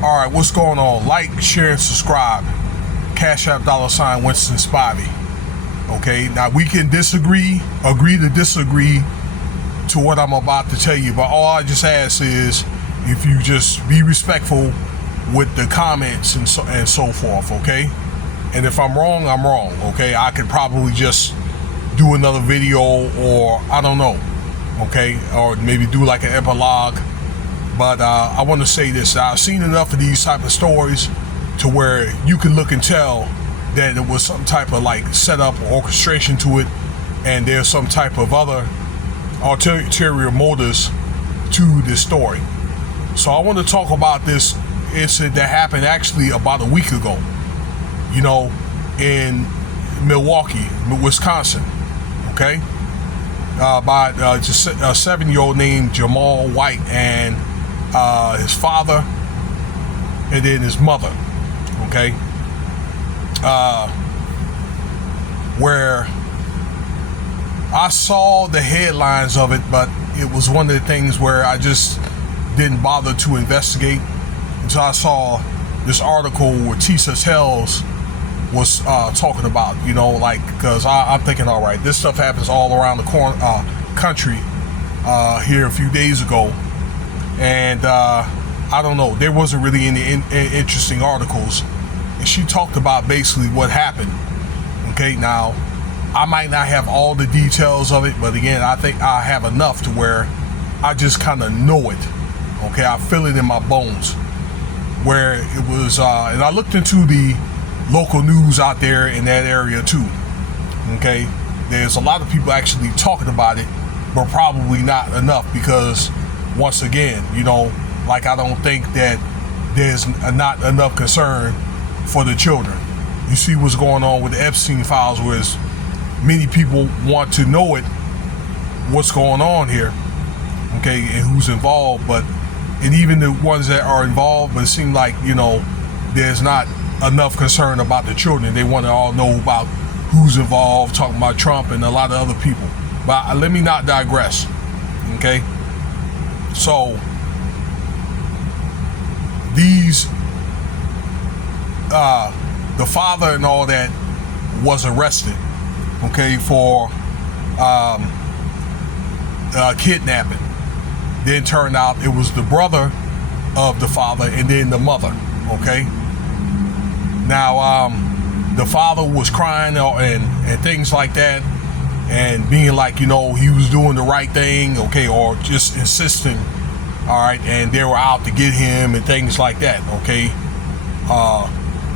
Alright, what's going on? Like, share, and subscribe. Cash App $ Winston Spivey. Okay, now we can agree to disagree to what I'm about to tell you, but all I just ask is if you just be respectful with the comments and so forth, okay? And if I'm wrong, I'm wrong, okay? I could probably just do another video, or I don't know, okay? Or maybe do like an epilogue. But I want to say this: I've seen enough of these type of stories to where you can look and tell that it was some type of like setup or orchestration to it, and there's some type of other ulterior motives to this story. So I want to talk about this incident that happened actually about a week ago, you know, in Milwaukee, Wisconsin, okay, by just a 7-year-old named Jamal White and his father and then his mother, okay, where I saw the headlines of it, but it was one of the things where I just didn't bother to investigate until I saw this article where Tisa Tells was talking about, you know, like, because I'm thinking, all right, this stuff happens all around the country here a few days ago, and I don't know, there wasn't really any interesting articles, and she talked about basically what happened. Okay, now I might not have all the details of it, but again, I think I have enough to where I just kind of know it. Okay, I feel it in my bones. Where it was, and I looked into the local news out there in that area too. Okay, there's a lot of people actually talking about it, but probably not enough, because once again, you know, like, I don't think that there's not enough concern for the children. You see what's going on with the Epstein files, where many people want to know what's going on here, okay, and who's involved, and even the ones that are involved, but it seems like, you know, there's not enough concern about the children. They want to all know about who's involved, talking about Trump and a lot of other people. But let me not digress, okay? So the father and all that was arrested, okay, for kidnapping. Then turned out it was the brother of the father and then the mother, okay? Now, the father was crying and things like that, and being like, you know, he was doing the right thing, okay, or just insisting, all right, and they were out to get him and things like that, okay?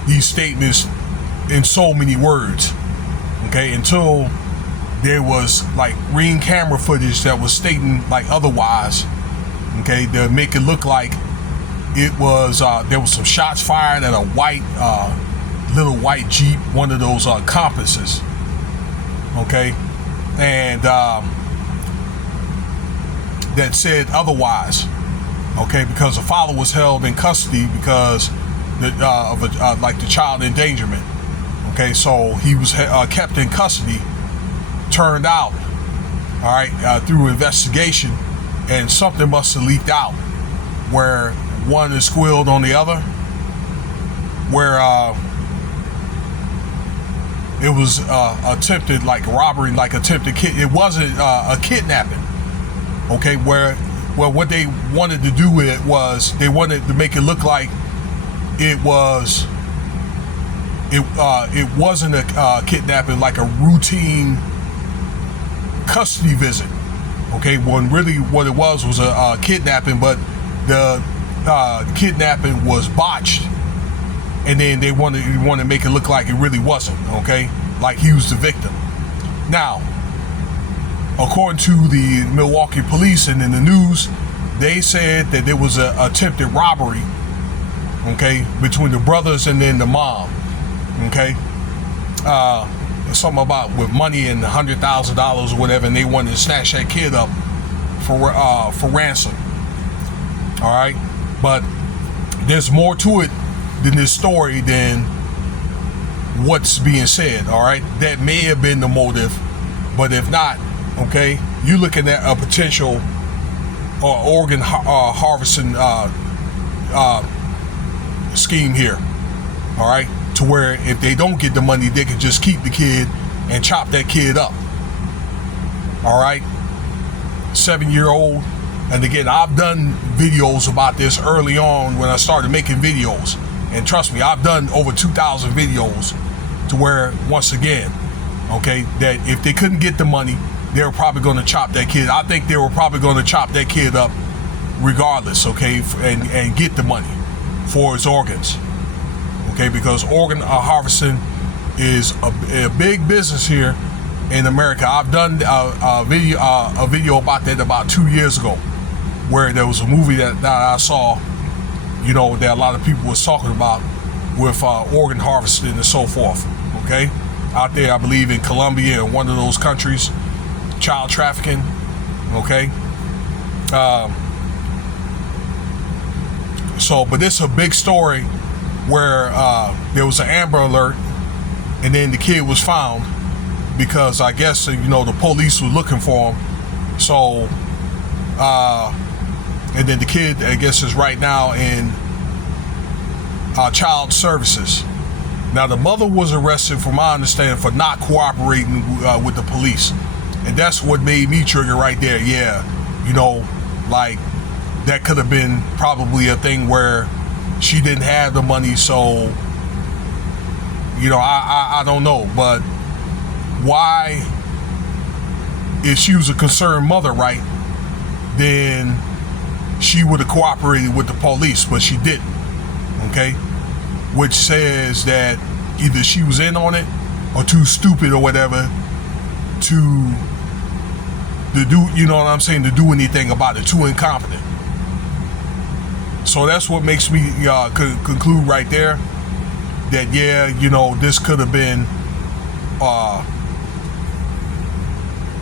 These statements in so many words, okay, until there was like ring camera footage that was stating like otherwise, okay, to make it look like it was, there was some shots fired at a white, little white Jeep, one of those compasses, okay, and that said otherwise, okay, because the father was held in custody because of like the child endangerment, okay, so he was kept in custody. Turned out, all right, through investigation, and something must have leaked out where one is squealed on the other, where it was attempted like robbery, like attempted it wasn't a kidnapping, okay, where what they wanted to do with it was they wanted to make it look like it wasn't a kidnapping, like a routine custody visit, okay, when really what it was a kidnapping, but the kidnapping was botched, and then they wanted to make it look like it really wasn't, okay, like he was the victim. Now, according to the Milwaukee police and in the news, they said that there was an attempted robbery, okay, between the brothers and then the mom, okay, something about with money and $100,000 or whatever, and they wanted to snatch that kid up for ransom. All right, but there's more to it than this story than what's being said. All right, that may have been the motive, but if not, okay, you're looking at a potential organ harvesting scheme here. All right, to where if they don't get the money, they can just keep the kid and chop that kid up. All right, 7-year-old. And again, I've done videos about this early on when I started making videos. And trust me, I've done over 2,000 videos to where, once again, okay, that if they couldn't get the money, they were probably going to chop that kid. I think they were probably going to chop that kid up regardless, okay, and get the money for his organs, okay, because organ harvesting is a big business here in America. I've done a video about that about 2 years ago, where there was a movie that I saw, you know, that a lot of people was talking about with organ harvesting and so forth, okay, out there, I believe in Colombia and one of those countries, child trafficking, okay. So, but this is a big story where there was an Amber Alert, and then the kid was found because I guess, you know, the police were looking for him. So, and then the kid, I guess, is right now in child services. Now, the mother was arrested, from my understanding, for not cooperating with the police. And that's what made me trigger right there. Yeah, you know, like, that could have been probably a thing where she didn't have the money, so, you know, I don't know. But why, if she was a concerned mother, right, then she would have cooperated with the police, but she didn't, okay? Which says that either she was in on it or too stupid or whatever to do, you know what I'm saying, to do anything about it, too incompetent. So that's what makes me conclude right there that, yeah, you know, this could have been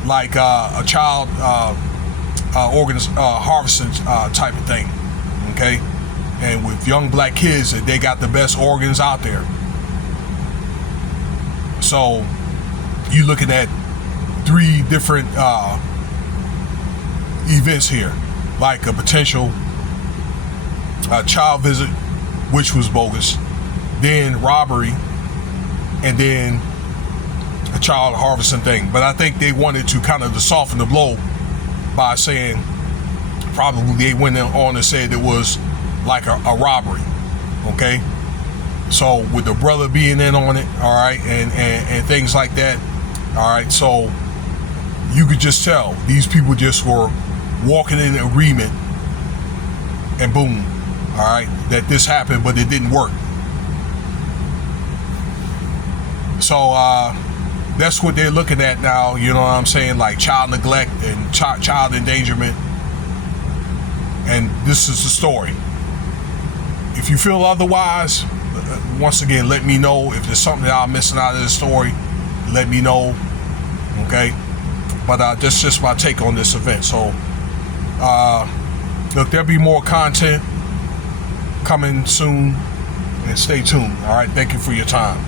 like a child organ harvesting type of thing, okay? And with young black kids, they got the best organs out there. So you're looking at 3 different events here, like a potential child visit, which was bogus, then robbery, and then a child harvesting thing. But I think they wanted to kind of soften the blow by saying, probably they went on and said it was like a robbery, okay? So with the brother being in on it, all right, and things like that, all right, so you could just tell these people just were walking in agreement, and boom, all right, that this happened, but it didn't work. So that's what they're looking at now, you know what I'm saying, like child neglect and child endangerment. And this is the story. If you feel otherwise, once again, let me know. If there's something that I'm missing out of the story, let me know, okay? But that's just my take on this event. So look, there'll be more content coming soon, and stay tuned. All right, thank you for your time.